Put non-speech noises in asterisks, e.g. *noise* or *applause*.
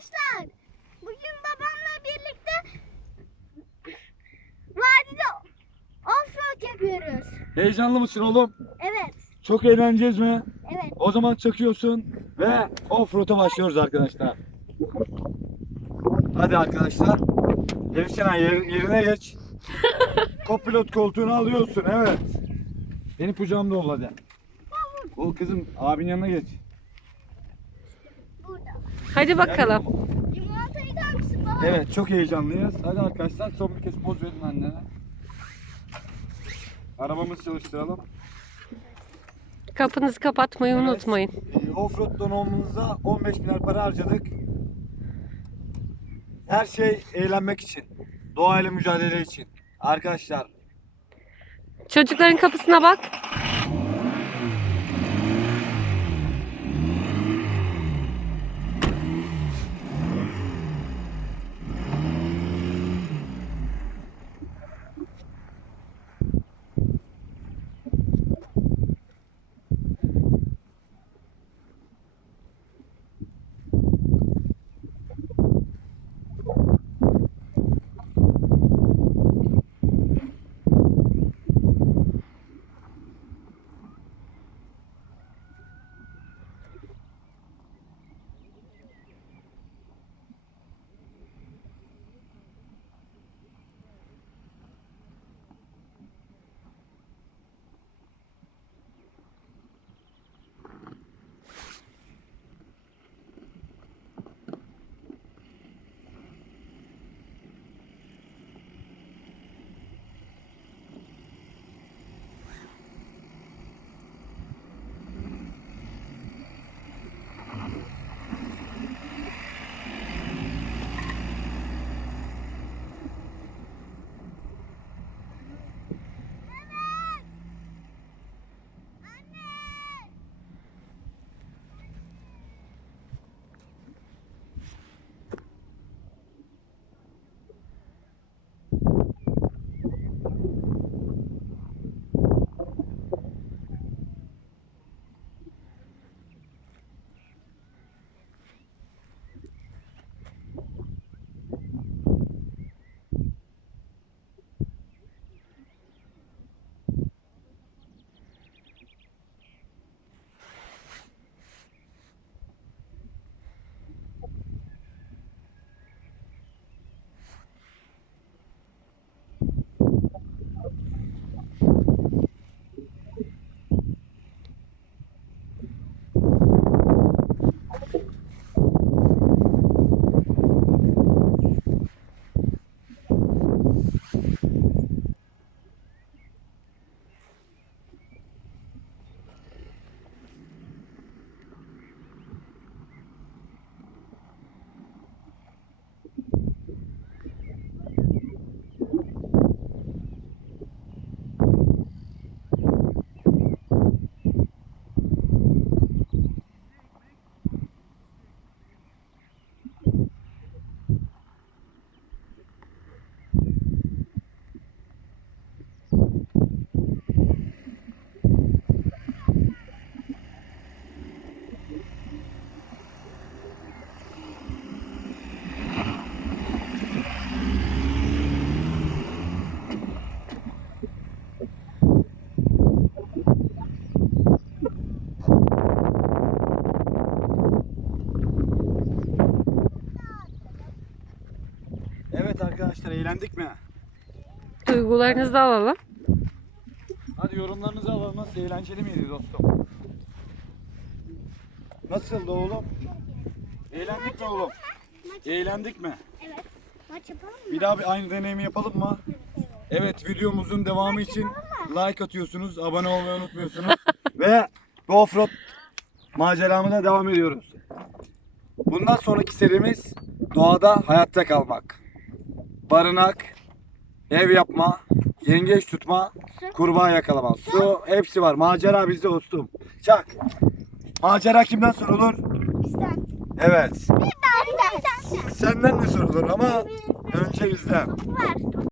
Arkadaşlar bugün babamla birlikte vadide offroad yapıyoruz. Heyecanlı mısın oğlum? Evet, Çok eğleneceğiz mi? evet. O zaman çakıyorsun ve offroad'a başlıyoruz arkadaşlar. Hadi arkadaşlar. Şener yer- yerine geç. *laughs* Kopilot koltuğunu alıyorsun evet. Beni kucağımda ol hadi. O kızım abinin yanına geç. Hadi bakalım. Limonatayı da mısın baba? Evet çok heyecanlıyız. Hadi arkadaşlar son bir kez poz verin annene. Arabamızı çalıştıralım. Kapınızı kapatmayı Evet. unutmayın. Ee, Offroad donanımımıza 15 bin lira para harcadık. Her şey eğlenmek için. Doğayla mücadele için. Arkadaşlar Çocukların kapısına bak. Arkadaşlar eğlendik mi? Duygularınızı da alalım. Hadi yorumlarınızı alalım. Nasıl eğlenceli miydi dostum? Nasıldı oğlum? Eğlendik mi oğlum? Eğlendik mi? Evet. Maç yapalım mı? Bir daha bir aynı deneyimi yapalım mı? Evet videomuzun devamı için like atıyorsunuz, abone olmayı unutmuyorsunuz *laughs* ve bu offroad maceramıza devam ediyoruz. Bundan sonraki serimiz doğada hayatta kalmak. Barınak, ev yapma, yengeç tutma, kurbağa yakalama. Su hepsi var. Macera bizde dostum. Çak. Macera kimden sorulur? Bizden. Evet. Bizden. Senden de sorulur ama önce bizden. Var.